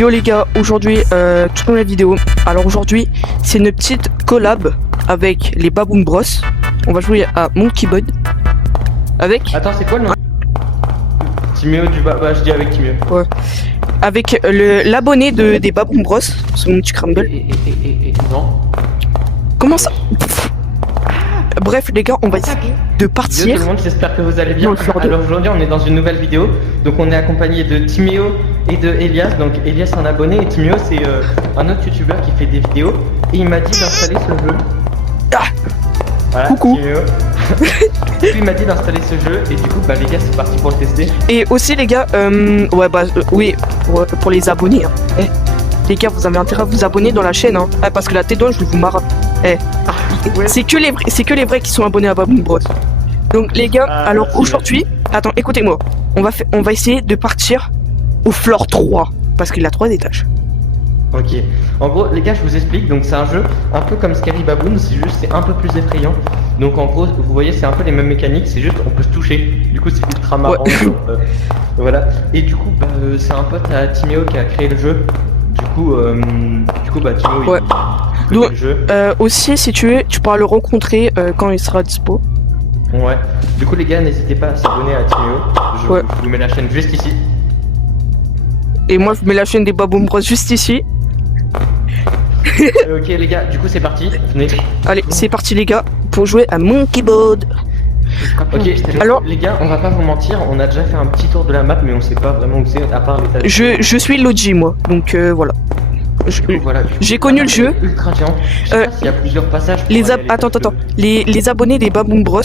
Yo les gars, aujourd'hui, toute la vidéo. Alors aujourd'hui, c'est une petite collab avec les Baboon Bros. On va jouer à Monkey Bud. Avec... Attends, c'est quoi le nom? Timéo du bah je dis avec Timéo. Ouais. Avec l'abonné des Baboon Bros. C'est mon petit crumble. Non. Comment ça? Bref les gars, on va essayer de partir. Yo tout le monde, j'espère que vous allez bien. Alors aujourd'hui on est dans une nouvelle vidéo. Donc on est accompagné de Timéo et de Elias. Donc Elias est un abonné et Timéo c'est un autre youtubeur qui fait des vidéos. Et il m'a dit d'installer ce jeu. Ah voilà, coucou. Puis il m'a dit d'installer ce jeu et du coup bah les gars c'est parti pour le tester. Et aussi les gars, ouais bah oui, pour les abonnés. Hein. Les gars, vous avez intérêt à vous abonner dans la chaîne, hein. Parce que la tête je vous marre. Ouais. C'est que les vrais qui sont abonnés à Baboon Bros. Donc les gars, alors aujourd'hui, attends, écoutez-moi. On va essayer de partir au floor 3 parce qu'il a 3 étages. Ok. En gros, les gars, je vous explique. Donc c'est un jeu un peu comme Scary Baboon, c'est un peu plus effrayant. Donc en gros, vous voyez, c'est un peu les mêmes mécaniques, c'est juste on peut se toucher. Du coup, c'est ultra marrant. Ouais. Voilà. Et du coup, bah, c'est un pote à Timéo qui a créé le jeu. Du coup, bah Timéo, ouais. Il connaît le jeu. Aussi, si tu veux, tu pourras le rencontrer quand il sera dispo. Ouais. Du coup, les gars, n'hésitez pas à s'abonner à Timéo. Je vous mets la chaîne juste ici. Et moi, je mets la chaîne des Baboon Bros juste ici. Ok les gars, du coup c'est parti, venez. Allez, c'est parti les gars, pour jouer à Monkey Bud. Ok, alors les gars, on va pas vous mentir, on a déjà fait un petit tour de la map, mais on sait pas vraiment où c'est, à part l'étage. Je suis l'OG moi, donc voilà. Voilà, j'ai connu le jeu. Ultra géant. Je sais pas s'il y a plusieurs passages. Attends. Les abonnés des Baboon Bros.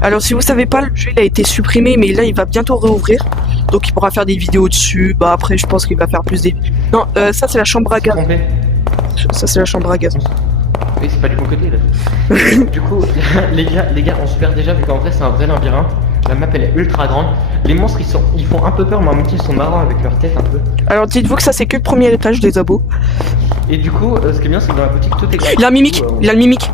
Alors si vous savez pas, le jeu il a été supprimé, mais là il va bientôt réouvrir. Donc il pourra faire des vidéos dessus. Bah après je pense qu'il va faire plus des... Non, ça c'est la chambre à gaz. Ça c'est la chambre à gaz. Oui, c'est pas du bon côté là. Du coup, les gars, on se perd déjà vu qu'en vrai c'est un vrai labyrinthe. La map elle est ultra grande. Les monstres ils font un peu peur, mais en même temps ils sont marrants avec leur tête un peu. Alors dites-vous que ça c'est que le premier étage des abos. Et du coup, ce qui est bien c'est que dans la boutique tout est gratuit. Il a un mimique, il a le mimique.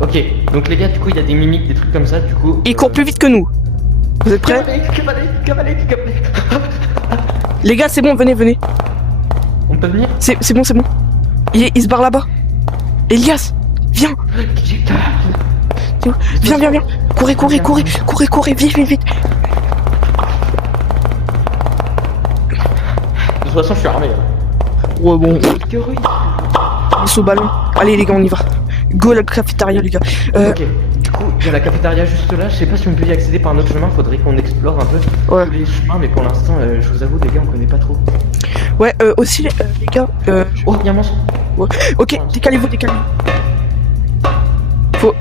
Ok, donc les gars, du coup il y a des mimiques, des trucs comme ça, du coup... Il court plus vite que nous. Vous êtes prêts? Les gars, c'est bon, venez. On peut venir? C'est bon. Il se barre là-bas. Elias, viens. Viens. Courez, vite. De toute façon, je suis armé. Ouais, bon. Il sous ballon. Allez, les gars, on y va. Go la cafétéria, les gars. Ok, du coup, il y a la cafétéria juste là. Je sais pas si on peut y accéder par un autre chemin. Faudrait qu'on explore un peu tous les chemins, mais pour l'instant, je vous avoue, les gars, on connaît pas trop. Ouais, aussi, les gars. Oh, il y a un monstre. Ouais. Ok, décalez-vous.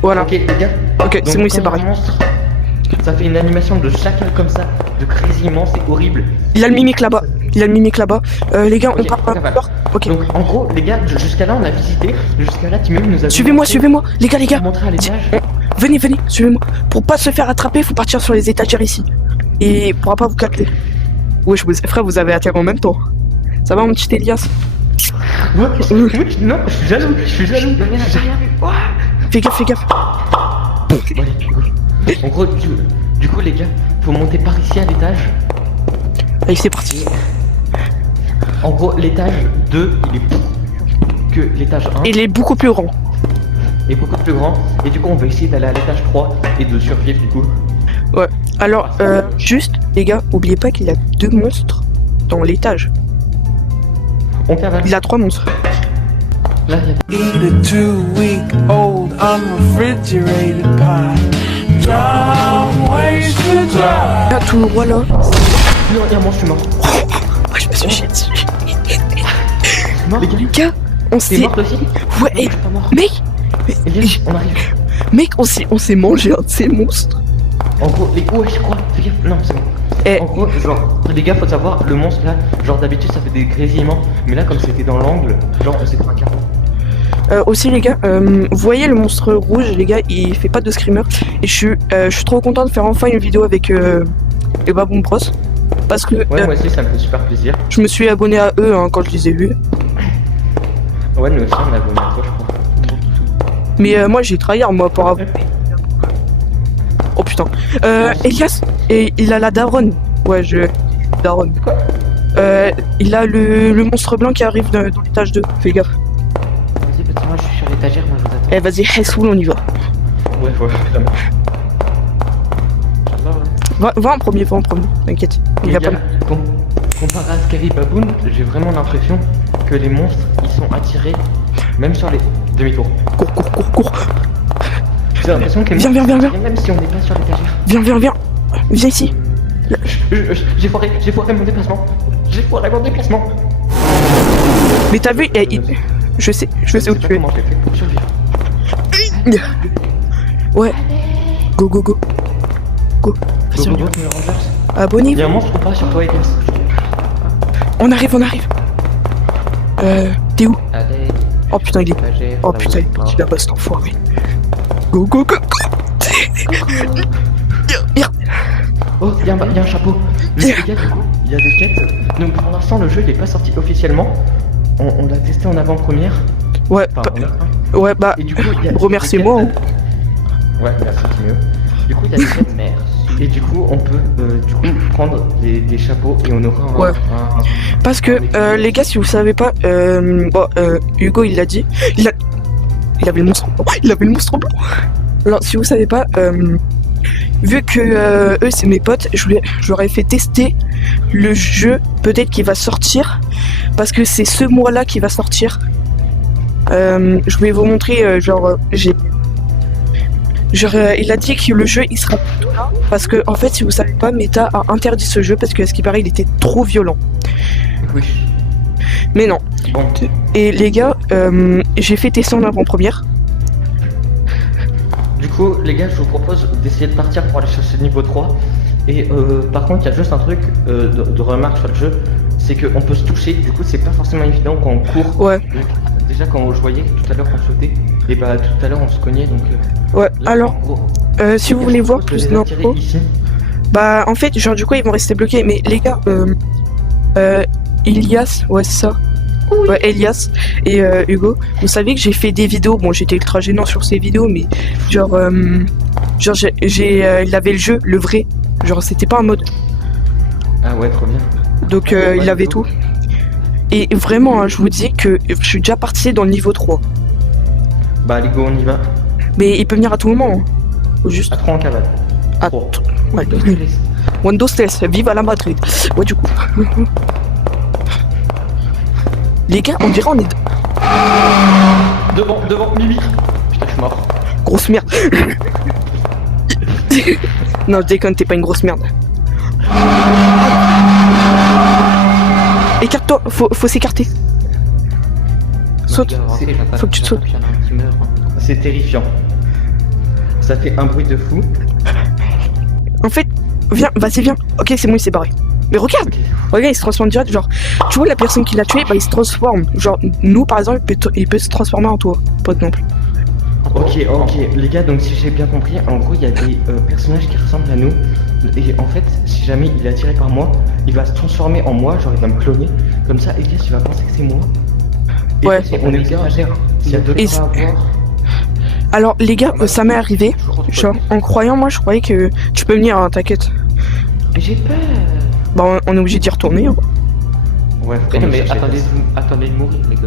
Voilà. Ok, les gars. Ok, c'est bon, il s'est barré. Ça fait une animation de chacal comme ça, de grésillement, c'est horrible. Il a le mimique là-bas. Les gars, on part pas peur. Ok. Donc en gros, les gars, jusqu'à là on a visité. Jusqu'à là, Timéo nous a... Suivez-moi. Les gars. Montrer à l'étage. Venez, suivez-moi. Pour pas se faire attraper, faut partir sur les étagères ici. Et il pourra pas vous capter. Wesh, frère, vous avez atterri en même temps. Ça va, mon petit Elias? Ouais, non, je suis jaloux. Fais gaffe. En gros, du coup, les gars, faut monter par ici à l'étage. Allez, c'est parti. En gros, l'étage 2, il est plus que l'étage 1. Il est beaucoup plus grand. Il est beaucoup plus grand. Et du coup, on va essayer d'aller à l'étage 3 et de survivre du coup. Ouais. Alors, juste, les gars, oubliez pas qu'il y a 2 monstres dans l'étage. Il a 3 monstres. Là, il y a... Eat a 2-week-old unrefrigerated pie. Long ways to drive. Là, tout le droit là. Non, il y a un monstre, je suis mort. Oh, je me suis chié dessus. Non, les gars, on s'est... T'es mort aussi? Ouais, mec. Elias, on arrive. Mec, on s'est mangé un de ces monstres. En gros, ouais, je crois. Fais gaffe. Non, c'est bon. En gros, genre, les gars, faut savoir, le monstre là, genre d'habitude ça fait des grésillements, mais là, comme c'était dans l'angle, genre on s'est pris un carreau. Aussi, les gars, vous voyez le monstre rouge, les gars, il fait pas de screamer. Et je suis trop content de faire enfin une vidéo avec les Baboon Bros. Parce que. Ouais, moi aussi, ça me fait super plaisir. Je me suis abonné à eux quand je les ai vus. Ouais, nous aussi, on est abonné à toi, je crois. Mais moi, j'ai tryhard, moi, pour avoir. Oh putain. Elias, et il a la daronne. Ouais, Daronne. Quoi? Ouais, il a le monstre blanc qui arrive dans l'étage 2. Fais gaffe. Vas-y, parce que moi je suis sur l'étagère, moi je vous attends. Eh, vas-y, Hessoul, on y va. Ouais, ça marche. Va en premier, t'inquiète. Il va Les pas. gars, comparé à Scary Baboon, j'ai vraiment l'impression que les monstres, ils sont attirés, même sur les demi-tours. Cours. J'ai l'impression que les Viens, monstres viens. sont attirés même si on n'est pas sur l'étagère. Viens. Viens ici. J'ai foiré mon déplacement. Mais t'as vu, je sais où tu es. Comment j'ai fait pour survivre. Ouais. Go. Vas-y, on y va. Go, Rangers. Il y Abonnez-vous. a un monstre ou pas sur toi, Elias? On arrive. T'es où? Allez, Oh putain, il est. étagère. Oh putain, il est parti là-bas, cet enfoiré. Go. Viens. Oh, il y a un chapeau. Les gars, du coup, il y a des quêtes. Donc pour l'instant, le jeu il est pas sorti officiellement. On l'a testé en avant-première. Ouais, Enfin, ouais, bah, et du coup, il y a remerciez-moi. des quêtes. Ouais, merci Timéo. Du coup, il y a des quêtes. Merci. Et du coup, on peut prendre des chapeaux et on aura un. Ouais. Parce que, les gars, si vous savez pas, Hugo, il l'a dit. Il avait le monstre blanc. Alors, si vous savez pas, vu que eux, c'est mes potes, je leur ai fait tester le jeu, peut-être qu'il va sortir. Parce que c'est ce mois-là qui va sortir. Je vais vous montrer, il a dit que le jeu il sera plutôt là parce que en fait si vous savez pas Meta a interdit ce jeu parce que ce qui paraît il était trop violent. Oui. Mais non. Bon. Et les gars, j'ai fait tester en avant-première. Du coup, les gars, je vous propose d'essayer de partir pour aller chercher le niveau 3. Et par contre, il y a juste un truc de remarque sur le jeu, c'est qu'on peut se toucher. Du coup, c'est pas forcément évident quand on court. Ouais. Déjà, quand je voyais tout à l'heure qu'on sautait, et bah tout à l'heure on se cognait donc. Ouais. Là, Alors, en gros, si vous voulez voir je plus vais les attirer d'infos, ici. bah en fait genre du coup ils vont rester bloqués. Mais les gars, Elias, ouais c'est ça. Ouais, Elias et Hugo, vous savez que j'ai fait des vidéos, bon j'étais ultra gênant sur ces vidéos, mais il avait le jeu, le vrai, genre c'était pas un mode, Ah ouais, trop bien. donc Ouais, il avait go. tout. Et vraiment, hein, je vous dis que je suis déjà parti dans le niveau 3, Bah, allez, go, on y va. mais il peut venir à tout moment, hein. Faut juste... À 3 en cavale. Ah, Trois. ouais, Windows Test, vive à la Madrid. Ouais du coup. Les gars, on dirait on est... Devant, Mimi. Putain, je suis mort. Grosse merde. Non, je déconne, t'es pas une grosse merde. Écarte-toi, faut s'écarter. Saute. Faut que tu te sautes. Il y en a un qui meurt. Hein. C'est terrifiant. Ça fait un bruit de fou. En fait, viens, vas-y, viens. Ok, c'est bon, il s'est barré. Mais regarde, regarde, il se transforme direct. Genre, tu vois la personne qui l'a tué, bah il se transforme. Genre, nous par exemple, il peut se transformer en toi, par exemple. Ok, les gars, donc si j'ai bien compris, en gros il y a des personnages qui ressemblent à nous. Et en fait, si jamais il est attiré par moi, il va se transformer en moi, genre il va me cloner. Comme ça, Elias, tu vas penser que c'est moi. Et Ouais. on est bien. S'il y a deux Et pas à voir. Alors, les gars, ça m'est arrivé. Genre, en croyant, moi je croyais que tu peux venir, hein, t'inquiète. Mais j'ai peur. Bah, on est obligé d'y retourner. Hein. Ouais, faut Mais non, qu'on mais cherche Elias. attendez de mourir, les gars.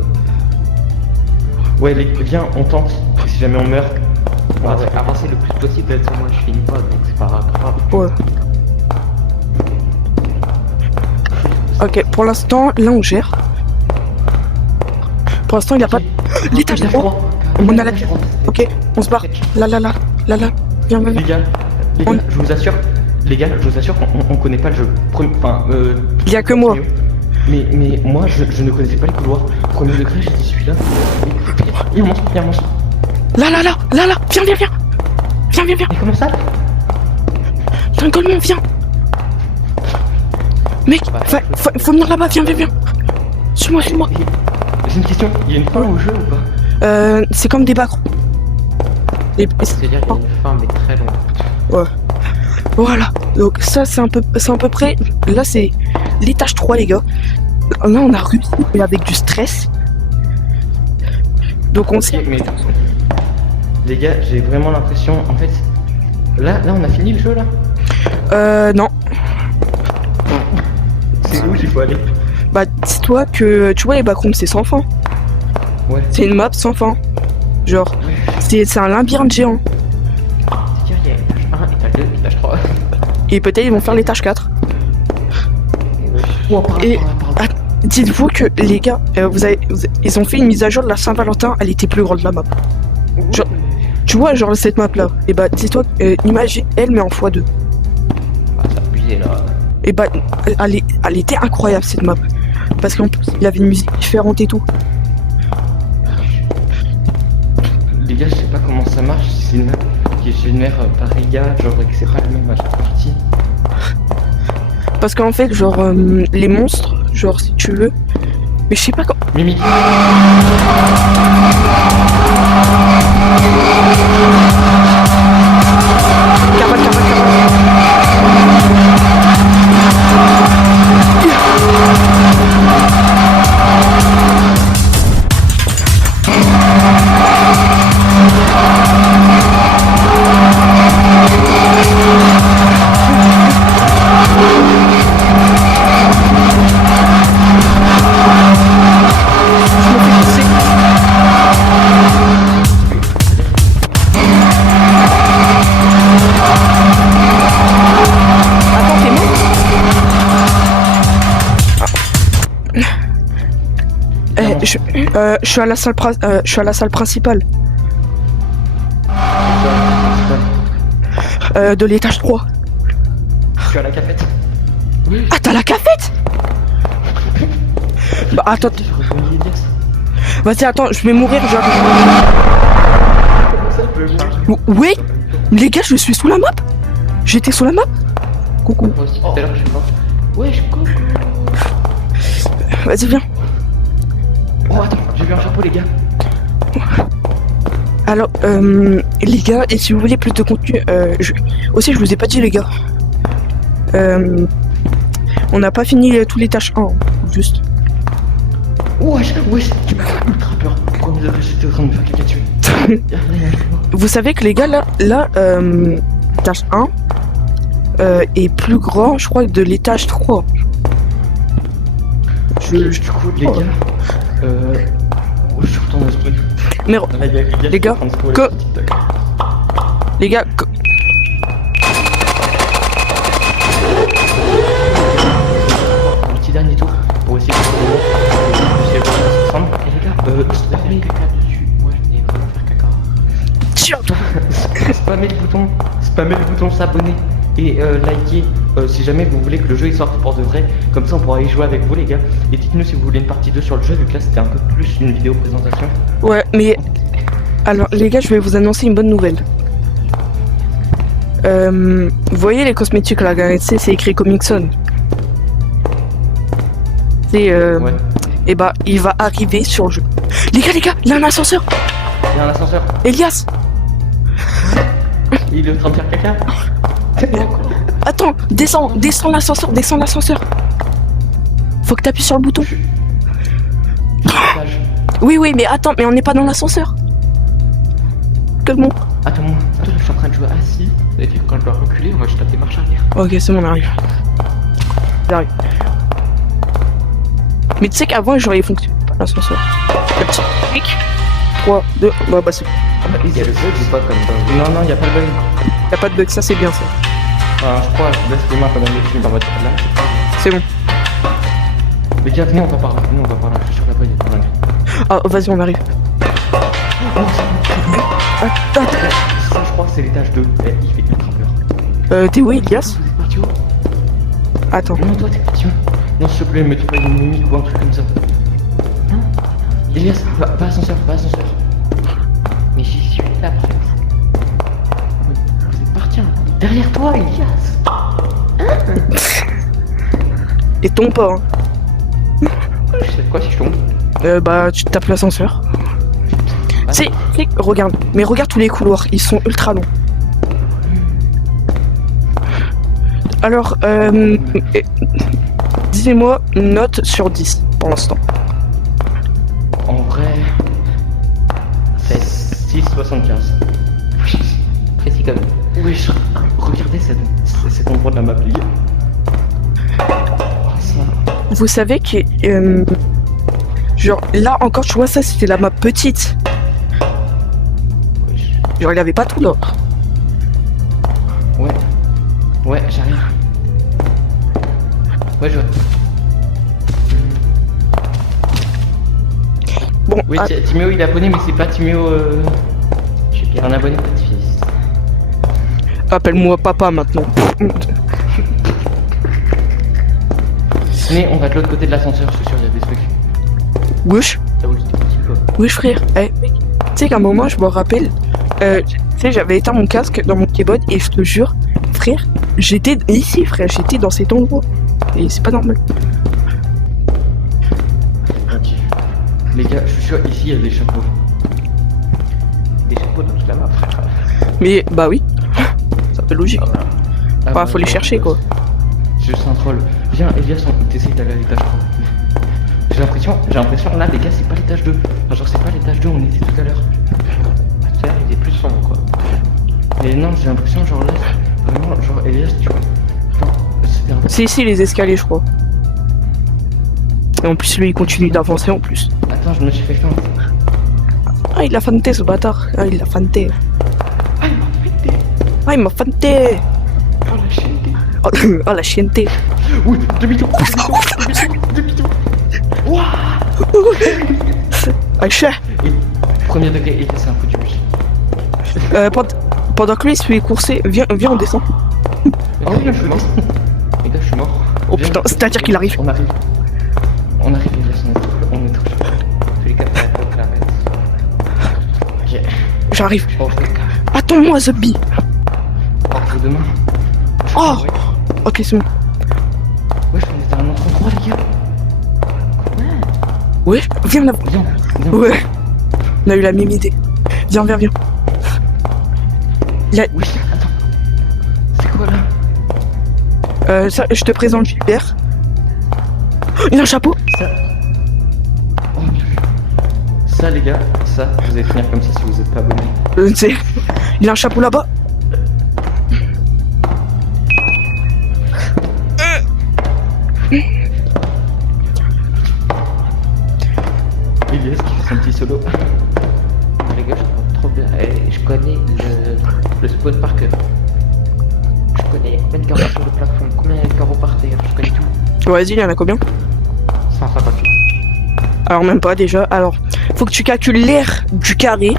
Ouais, viens, on tente. Si jamais on meurt, on va Avancez le plus possible, de toute façon, moi je finis pas, donc c'est pas grave. Ouais. Ok, pour l'instant, là on gère. Pour l'instant, il a pas. L'étage d'avant. On a la clé. Ok, on se barre. Là. Viens. Les gars, je vous assure, qu'on connaît pas le jeu. Enfin, Il y a que moi. Mais moi, je ne connaissais pas les couloirs. Premier degré, j'ai dit celui-là. Il y a un monstre. Là. Viens. Mais comment ça? T'as un golemon, viens. Mec, faut venir là-bas, viens. Suis-moi. J'ai une question, il y a une fin au jeu ou pas? C'est comme des bacs. C'est-à-dire qu'il y a une fin, mais très longue. Ouais. Voilà. Donc ça, c'est à peu près... Là, c'est l'étage 3, les gars. Là, on a réussi, mais avec du stress. Donc on sait... Mais les gars, j'ai vraiment l'impression, en fait... Là, on a fini le jeu, là? Non. C'est où il faut aller? Bah, dis-toi que tu vois les backrooms, c'est sans fin. Ouais. C'est une map sans fin. Genre, c'est un labyrinthe géant. C'est-à-dire, il y a étage 1, étage 2, étage 3. Et peut-être ils vont faire l'étage 4. Oh, pardon, Et- pardon. Dites-vous que les gars, ils ont fait une mise à jour de la Saint-Valentin, elle était plus grande la map. Genre, tu vois, genre cette map là, et bah dis-toi, imagine elle mais en x2. Ah, c'est abusé là. Et bah elle était incroyable cette map. Parce qu'en plus il avait une musique différente et tout. Les gars, je sais pas comment ça marche, si c'est une map qui est génère par gars, genre que c'est pas la même à chaque partie. Parce qu'en fait, genre les monstres, genre si tu veux. Mais je sais pas quand. Mimi. Cavale, cavale, cavale. Je me fais pousser. Attends, t'es mort? Je suis à la salle je suis à la salle principale de l'étage 3. Je suis à la cafette. Ah, t'as la cafette? Bah attends, vas-y, attends, je vais mourir, genre. Ouais, les gars, je suis sous la map. J'étais sous la map. Coucou. Moi aussi, tout à l'heure, je suis mort. Ouais, je coupe. Vas-y, viens. Oh, attends, j'ai vu un chapeau, les gars. Alors, les gars, et si vous voulez plus de contenu, aussi, je vous ai pas dit, les gars. On n'a pas fini tous les tâches 1, juste. Wesh, tu m'as fait ultra peur. Premier degré, j'étais en train de me faire caca dessus. Vous savez que les gars, là, tâche 1 est plus grand, je crois, de l'étage 3. Du coup, les gars, je retourne au spawn. Mais Les gars, que- les gars, un petit dernier tour pour essayer de voir ça ressemble. Et les gars, spammez caca dessus. Moi, je n'ai pas faire caca. tiens, spammez le bouton s'abonner et likez si jamais vous voulez que le jeu il sorte pour de vrai. Comme ça, on pourra y jouer avec vous, les gars. Et dites-nous si vous voulez une partie 2 sur le jeu, vu que là c'était un peu plus une vidéo présentation. ouais, mais alors, les gars, je vais vous annoncer une bonne nouvelle. Vous voyez les cosmétiques là, c'est écrit Comic Zone. C'est Ouais. et bah, il va arriver sur le jeu. Les gars, il y a un ascenseur. Il y a un ascenseur. Elias, Il est en train de faire caca. attends, descends l'ascenseur. Faut que t'appuies sur le bouton. Étage. Oui, mais attends, mais on n'est pas dans l'ascenseur. Calme-moi. Attends-moi. Attends, je suis en train de jouer assis. C'est-à-dire, quand je dois reculer, moi, je tape des marches arrière. Ok, c'est bon, on arrive. J'arrive. Mais tu sais qu'avant, genre, il fonctionne pas l'ascenseur. Le petit clic. 3, 2, bah c'est... Il y a le bug ou pas comme ça? Non, il y a pas le bug. Y'a pas de bug, ça c'est bien ça. Enfin, je crois, je laisse les mains quand même dessus dans votre là. C'est bon. Les gars, venez, on va par là. Je suis sur la bride. Voilà. Ah, vas-y, on arrive. Oh, Attends, ça, je crois que c'est l'étage 2. Il fait ultra peur. t'es où, Elias? Vous êtes parti où? Attends. Non, toi, t'es parti où? Non, s'il te plaît, mets-toi pas une mimique ou un truc comme ça. Non? Elias, va ascenseur. Mais j'y suis là, par exemple. Vous êtes parti, hein? Derrière toi, Elias! Et tombe pas, hein. Je sais de quoi si je tombe. Bah, tu tapes l'ascenseur. C'est... Regarde. Mais regarde tous les couloirs, ils sont ultra longs. Alors, dis-moi une note sur 10 pour l'instant. En vrai, c'est 6,75. Précis comme. Oui, regardez cet endroit de la map, les gars. Oh, ça. vous savez que genre là encore tu vois ça c'était la map petite. Wesh. Genre il avait pas tout là. Ouais. Ouais, j'arrive. Ouais, je vois. Bon, Oui, ah, Timéo il est abonné, mais c'est pas Timéo. Je sais qu'il y a un abonné petit-fils. appelle-moi papa maintenant. Mais on va de l'autre côté de l'ascenseur, je suis sûr, il y a des trucs. Wesh, Là où j'étais petit, quoi. wesh frère. Eh, mec, tu sais qu'à un moment je me rappelle, tu sais j'avais éteint mon casque dans mon keyboard et je te jure, frère, j'étais ici frère, j'étais dans cet endroit. Et c'est pas normal. Ok. Les gars, je suis sûr, ici il y a des chapeaux. Des chapeaux dans toute la map, frère. Mais bah oui, ça fait logique. Ah, Bah, faut les chercher, quoi. Je sens un troll. Viens, Elias, t'essayes d'aller à l'étage 3. J'ai l'impression, là, les gars, c'est pas l'étage 2. Enfin, genre, c'est pas l'étage 2 où on était tout à l'heure. Faire, il est plus sombre quoi. Mais non, j'ai l'impression, genre là, vraiment, genre, Elias, tu vois. Genre, c'était un peu. C'est ici les escaliers, je crois. Et en plus, lui, il continue d'avancer en plus. Attends, je me suis fait faim. Ah, il a fanté ce bâtard. Ah, il a fanté. Ah, il m'a pété. Ah, il m'a fanté. Oh, la chienneté. Oh, oh, la chienneté. Oui, demi-tour, demi-tour. Wouah. Ah, chien. Et premier degré, Elias, c'est un foutu bus. Pendant que lui, il se fait courser, viens, on descend. Ah oui, je suis mort. Les gars, je suis mort. Oh Viens, putain, c'est-à-dire qu'il arrive. On arrive. On arrive, Elias, on est trop chaud. Tous les cas, t'as la coque, l'arrête. Ok. J'arrive. Oh, Attends-moi, Zombie. je vous demain. Oh. Ok, c'est bon. Wesh, on était à un autre endroit, les gars. Ouais, viens là. Viens, viens. Ouais. On a eu la même idée. Viens. Oui, attends. C'est quoi là? Ça, je te présente Gilbert. Oh, il a un chapeau. Ça. Oh, bien vu. Ça, les gars, ça, vous allez finir comme ça si vous êtes pas abonné. Tu sais, il a un chapeau là-bas. Elias qui fait son petit solo. Les gars, je trouve trop bien. Et je connais le spawn par cœur. Je connais combien de carreaux sur le plafond, combien de carreaux par terre, je connais tout. Vas-y, il y en a combien? 158. Alors même pas déjà. Alors, faut que tu calcules l'aire du carré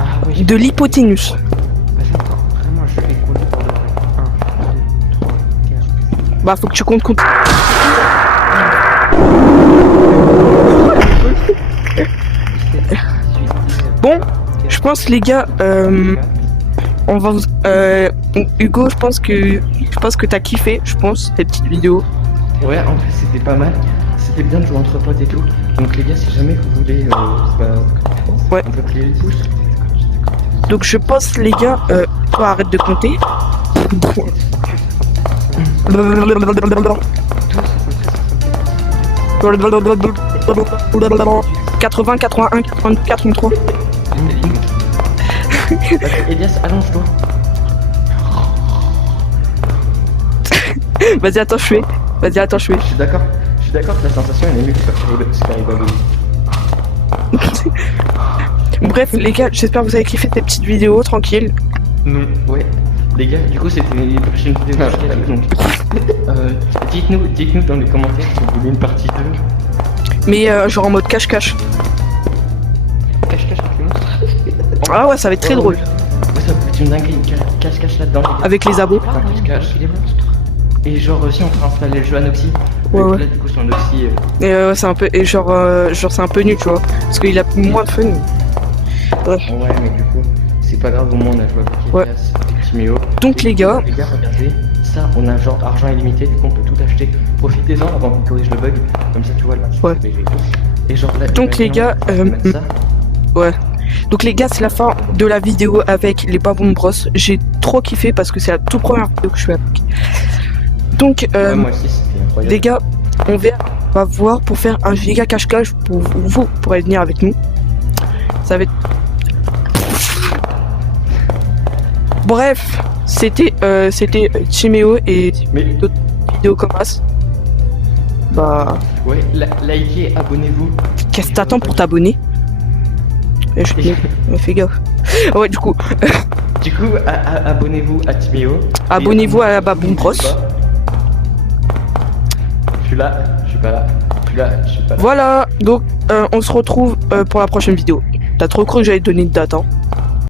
Ah oui, de l'hypoténuse. Vas-y, attends, vraiment, je vais compter pour le vrai. 1, 2, 3, 4. Bah, faut que tu comptes. Bon, je pense les gars, on va vous... Hugo, je pense que t'as kiffé, je pense, cette petite vidéo. Ouais, en fait, c'était pas mal. C'était bien de jouer entre potes et tout. Donc, les gars, si jamais vous voulez, Ouais. on peut plier les pouces. Donc je pense les gars, toi arrête de compter. 80, 81, 82, 83. Elias, allonge-toi. Vas-y, attends, je fais. Vas-y, attends, je fais. Je suis d'accord que la sensation elle est mieux que sur Scary Baboon. Bref, les gars, j'espère que vous avez kiffé cette petite vidéo, tranquille. Non, ouais. Les gars, du coup, c'était une prochaine vidéo. Donc, dites-nous dans les commentaires si vous voulez une partie 2. Mais genre en mode cache-cache. Cache-cache avec les monstres. Ah ouais, ça va être très drôle. Ouais, ça peut être une dinguerie, cache-cache là-dedans. Les gars. Avec les abos. Enfin, cache-cache. Les monstres. Et genre aussi, on fera installer le jeu Anoxy. Ouais, Donc ouais. Là, du coup, sur Anoxy. Et c'est un peu. Et genre c'est un peu nul, tu vois. Parce qu'il a moins de fun. Bref. Ouais, mais du coup, c'est pas grave, au moins on a joué avec Ouais. Elias, avec Timéo. Donc les gars, Regardez, ça, on a genre argent illimité, du coup on peut tout acheter. Profitez-en avant qu'on corrige le bug, comme ça tu vois là. Ouais. Et genre là, Donc, les gars, on va mettre ça. ouais. Donc les gars, c'est la fin de la vidéo avec les Babon Bros. J'ai trop kiffé parce que c'est la toute première vidéo que je fais avec. Donc Ouais, moi aussi, c'était incroyable. les gars, on va voir pour faire un giga cache-cache pour vous pourrez venir avec nous. Ça va être. Bref, c'était Timéo et Mais d'autres vidéos comme ça. Bah, Ouais, likez, abonnez-vous. qu'est-ce que t'attends pour t'abonner? Fais gaffe. Ouais, du coup, Du coup, abonnez-vous à Timéo. abonnez-vous à Baboon Bros. Je suis là, je suis pas là. Je suis là, je suis pas là. Voilà, donc on se retrouve pour la prochaine vidéo. T'as trop cru que j'allais te donner une date, hein.